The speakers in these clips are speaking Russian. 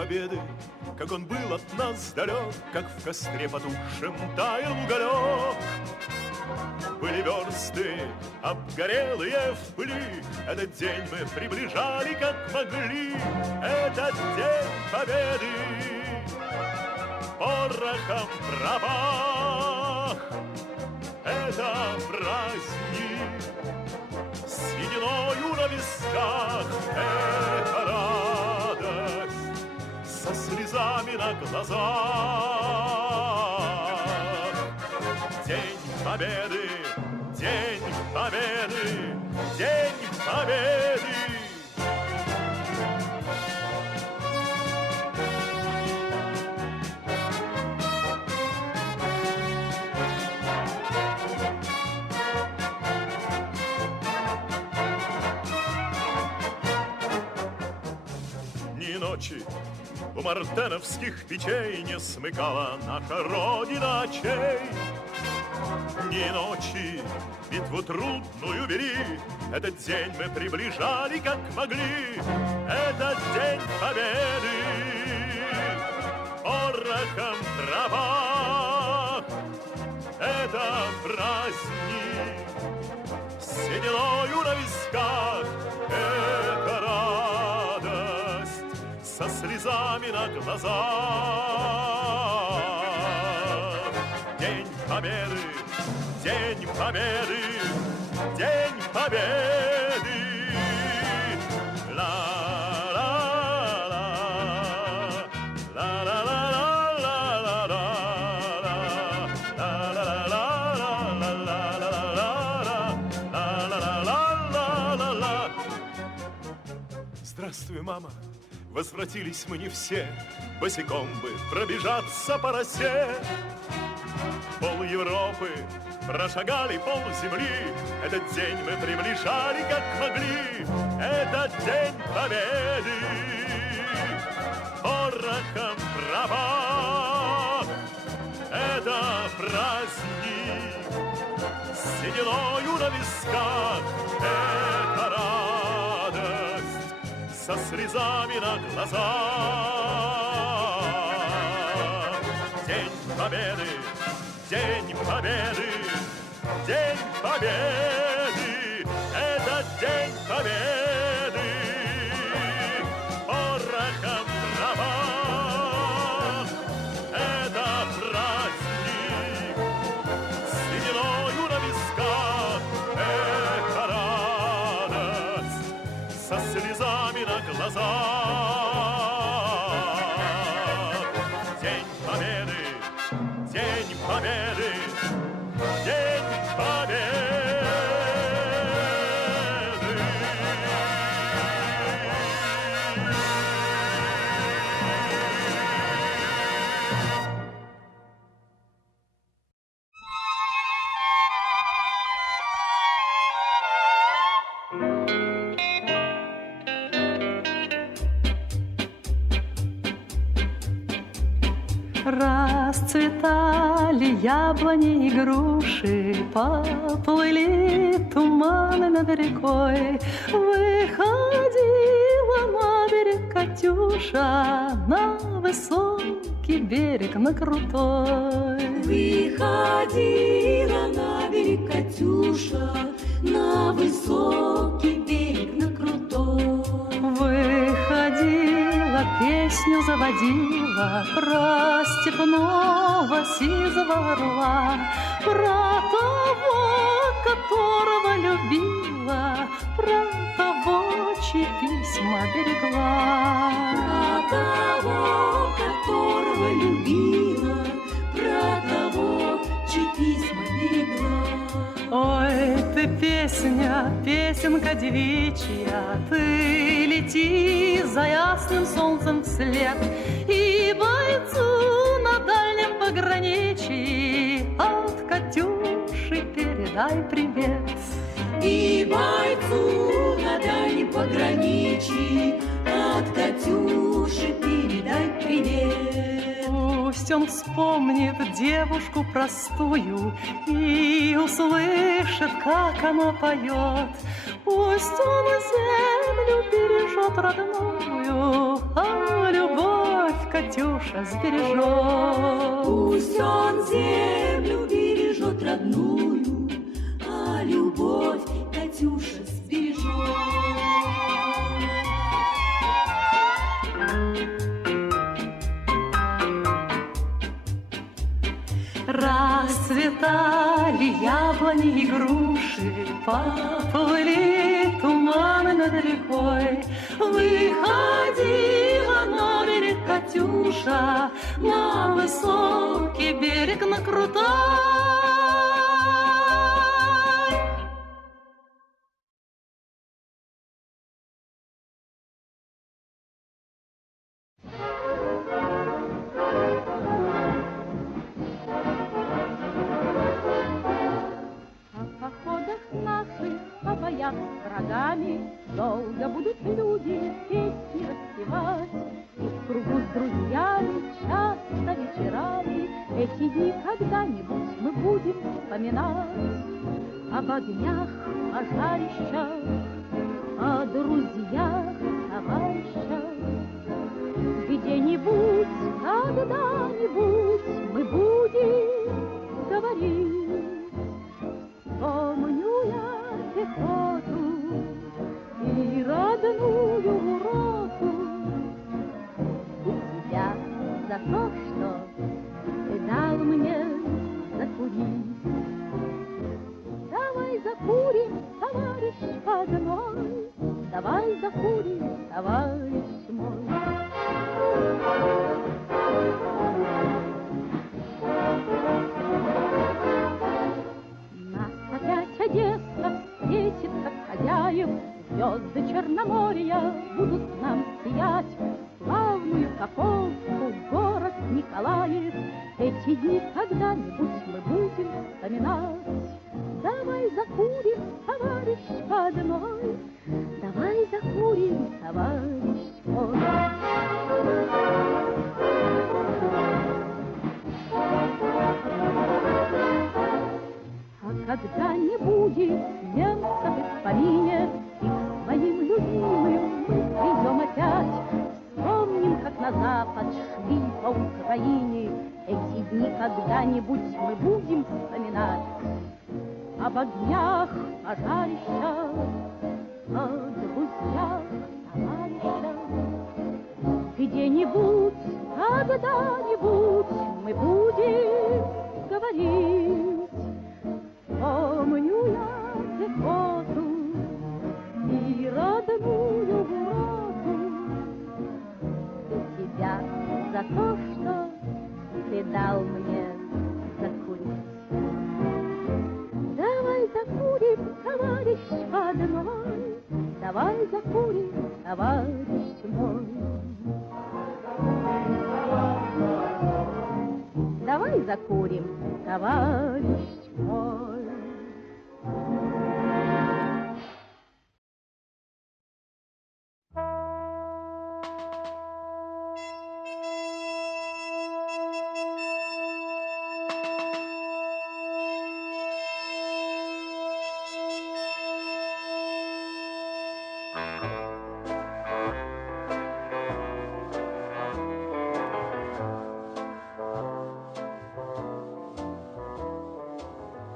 победы, как он был от нас далек, как в костре потухшем таял уголек. Были версты обгорелые в пыли, этот день мы приближали, как могли. Этот день победы порохом пропах. Это праздник с сединою на висках. Это радость со слезами на глазах. День победы, день победы, день победы. Ни ночи у мартеновских печей не смыкала наша Родина очей. Ни ночи битву трудную вели, этот день мы приближали, как могли. Этот день победы порохом трава. Это праздник с сединою на висках. Это радость со слезами на глазах. День победы, день победы, день победы. Здравствуй, мама. Возвратились мы не все, босиком бы пробежаться по росе. Пол Европы прошагали, пол земли, этот день мы приближали, как могли. Этот день победы порохом пропах. Это праздник с сединою на висках. Это радость со слезами на глазах. День победы, день победы, день победы. Это день победы порохом пропах. Это праздник с сединою на висках. Это радость со слезами на глазах. День победы, день победы, день победы. Расцветали яблони и груши, поплыли туманы над рекой. Выходила на берег Катюша, на высокий берег, на крутой. Выходила на берег Катюша, на высокий берег, на крутой. Выходила, песню заводила про степного сизого орла, про того, которого любила, про того, чьи письма берегла. Про того, которого любила, про того, чьи письма берегла. Ой, ты песня, песенка девичья, ты лети за ясным солнцем вслед, и бойцу на дальнем пограничье от Катюши передай привет. И бойцу на дальнем пограничье от Катюши передай привет. Пусть он вспомнит девушку простую и услышит, как она поет. Пусть он землю бережет родную, а любовь Катюша сбережет. Пусть он землю бережет родную, а любовь Катюша сбережет. Расцветали яблони и груши, поплыли туманы над рекой. Выходила на берег Катюша, на высокий берег, на крутой. О боях с врагами долго будут люди песни распевать. И в кругу с друзьями часто вечерами эти дни когда-нибудь мы будем вспоминать. Об огнях, пожарищах, о друзьях, товарищах. Где-нибудь, когда-нибудь мы будем говорить. Помню я пехоту и родную роту, и тебя за то, что ты дал мне закурить. Давай закурим, товарищ водяной, давай закурим, товарищ мой. Одесса встретит, как хозяев, звезды Черноморья будут нам сиять. Славную Каховку, город Николаев, эти дни когда-нибудь мы будем вспоминать. Давай закурим, товарищ водяной, давай закурим, товарищ мой. Когда не будет немцев в помине, и к своим любимым мы придем опять. Вспомним, как на запад шли по Украине, эти дни когда-нибудь мы будем вспоминать. Об огнях, пожарищах, о друзьях, товарищах. Где-нибудь, когда-нибудь мы будем говорить. Помню я пехоту и родную роту, и тебя за то, что ты дал мне закурить. Давай закурим, товарищ водяной, давай закурим, товарищ мой. Давай закурим, товарищ мой.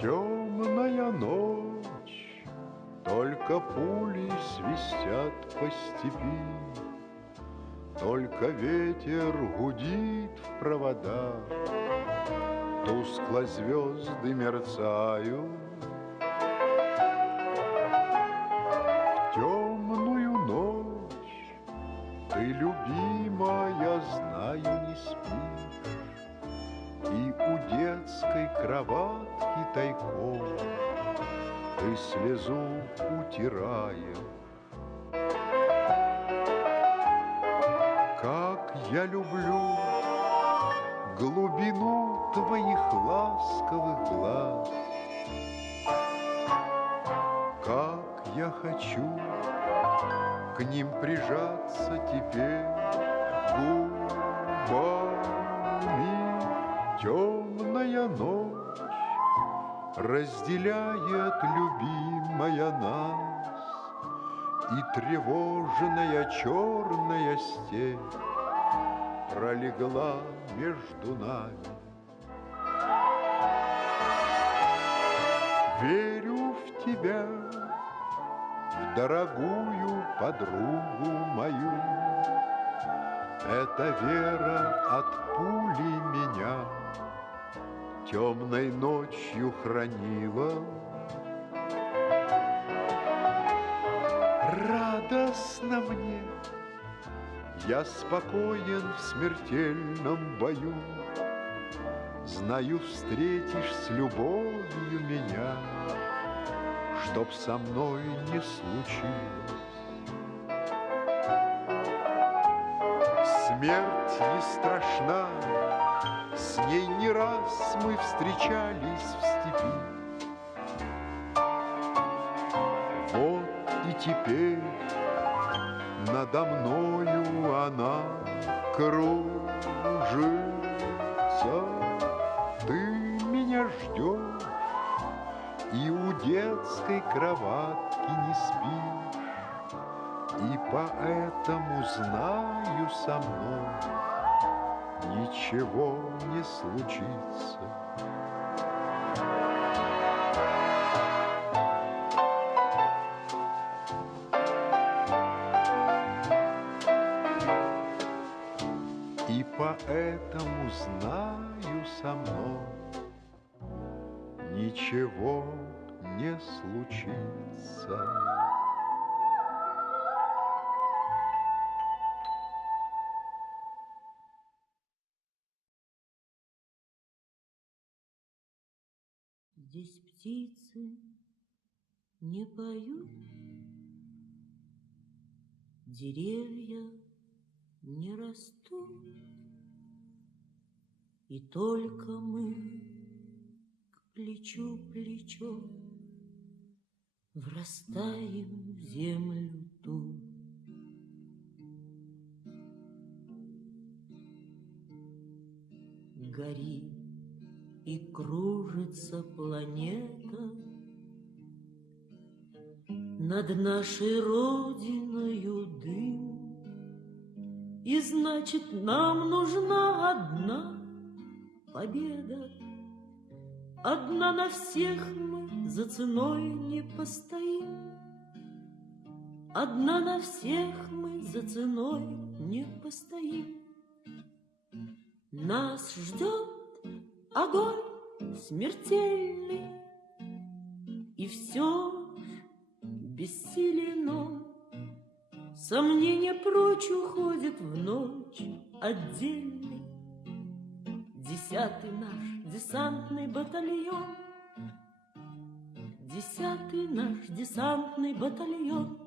Темная ночь, только пули свистят по степи, только ветер гудит в проводах, тускло звезды мерцают. В темную ночь ты, любимая, знаю, не спишь, и у детской кроватки тайком ты слезу утираешь. Как я люблю глубину твоих ласковых глаз, как я хочу к ним прижаться теперь губами. Темная ночь разделяет, любимая, нас, и тревожная черная степь пролегла между нами. Верю в тебя, в дорогую подругу мою. Эта вера от пули меня темной ночью хранила. Радостно мне, я спокоен в смертельном бою. Знаю, встретишь с любовью меня, чтоб со мной не случилось. Смерть не страшна, с ней не раз мы встречались в степи. Вот и теперь надо мною она кружится. Ты меня ждешь и у детской кроватки не спишь, и поэтому знаю, со мной ничего не случится. И поэтому знаю, со мной ничего не случится. Здесь птицы не поют, деревья не растут, и только мы к плечу плечом врастаем в землю ту. Горит и кружится планета над нашей родиною дым, и значит, нам нужна одна победа. Одна на всех мы за ценой не постоим. Одна на всех мы за ценой не постоим. Нас ждет огонь смертельный, и все бессилен он. Сомнения прочь уходят в ночь отдельный. 10-й наш десантный батальон, 10-й наш десантный батальон.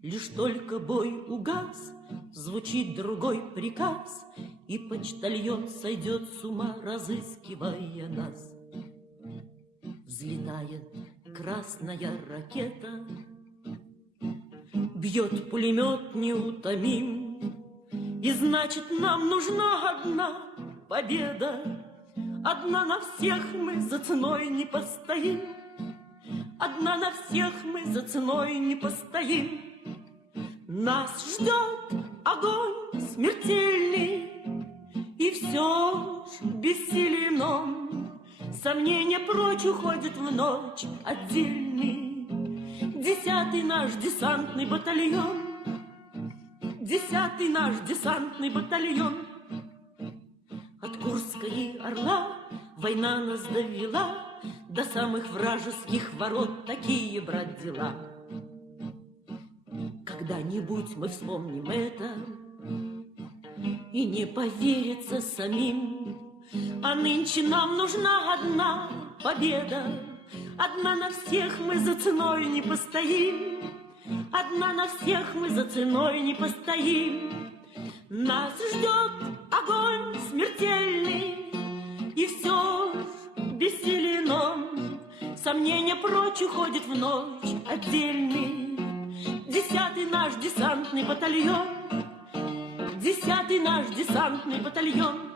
Лишь только бой угас, звучит другой приказ, и почтальон сойдет с ума, разыскивая нас. Взлетает красная ракета, бьет пулемет неутомим, и значит, нам нужна одна победа. Одна на всех мы за ценой не постоим. Одна на всех мы за ценой не постоим. Нас ждет огонь смертельный, и все ж бессилен он. Сомнения прочь уходят в ночь отдельный. 10-й наш десантный батальон, 10-й наш десантный батальон. От Курска и Орла война нас довела до самых вражеских ворот. Такие, брат, дела. Когда-нибудь мы вспомним это, и не поверится самим. А нынче нам нужна одна победа. Одна на всех мы за ценой не постоим. Одна на всех мы за ценой не постоим. Нас ждет огонь смертельный, и все ж бессилен он. Сомнения прочь уходят в ночь отдельный. 10-й наш десантный батальон, 10-й наш десантный батальон.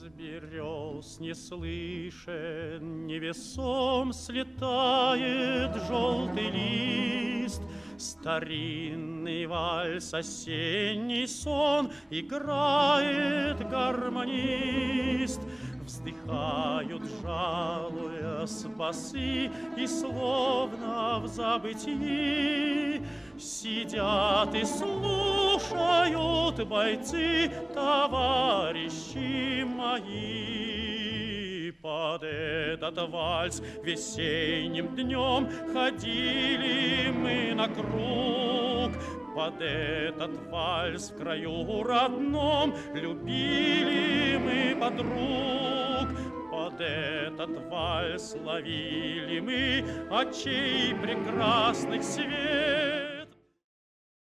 С берез не слышен, невесом слетает желтый лист. Старинный вальс, осенний сон играет гармонист. Вздыхают, жалуясь, басы, и словно в забытии сидят и слушают бойцы, товарищи мои. Под этот вальс весенним днем ходили мы на круг. Под этот вальс в краю родном любили мы подруг. Под этот вальс ловили мы очей прекрасных свет.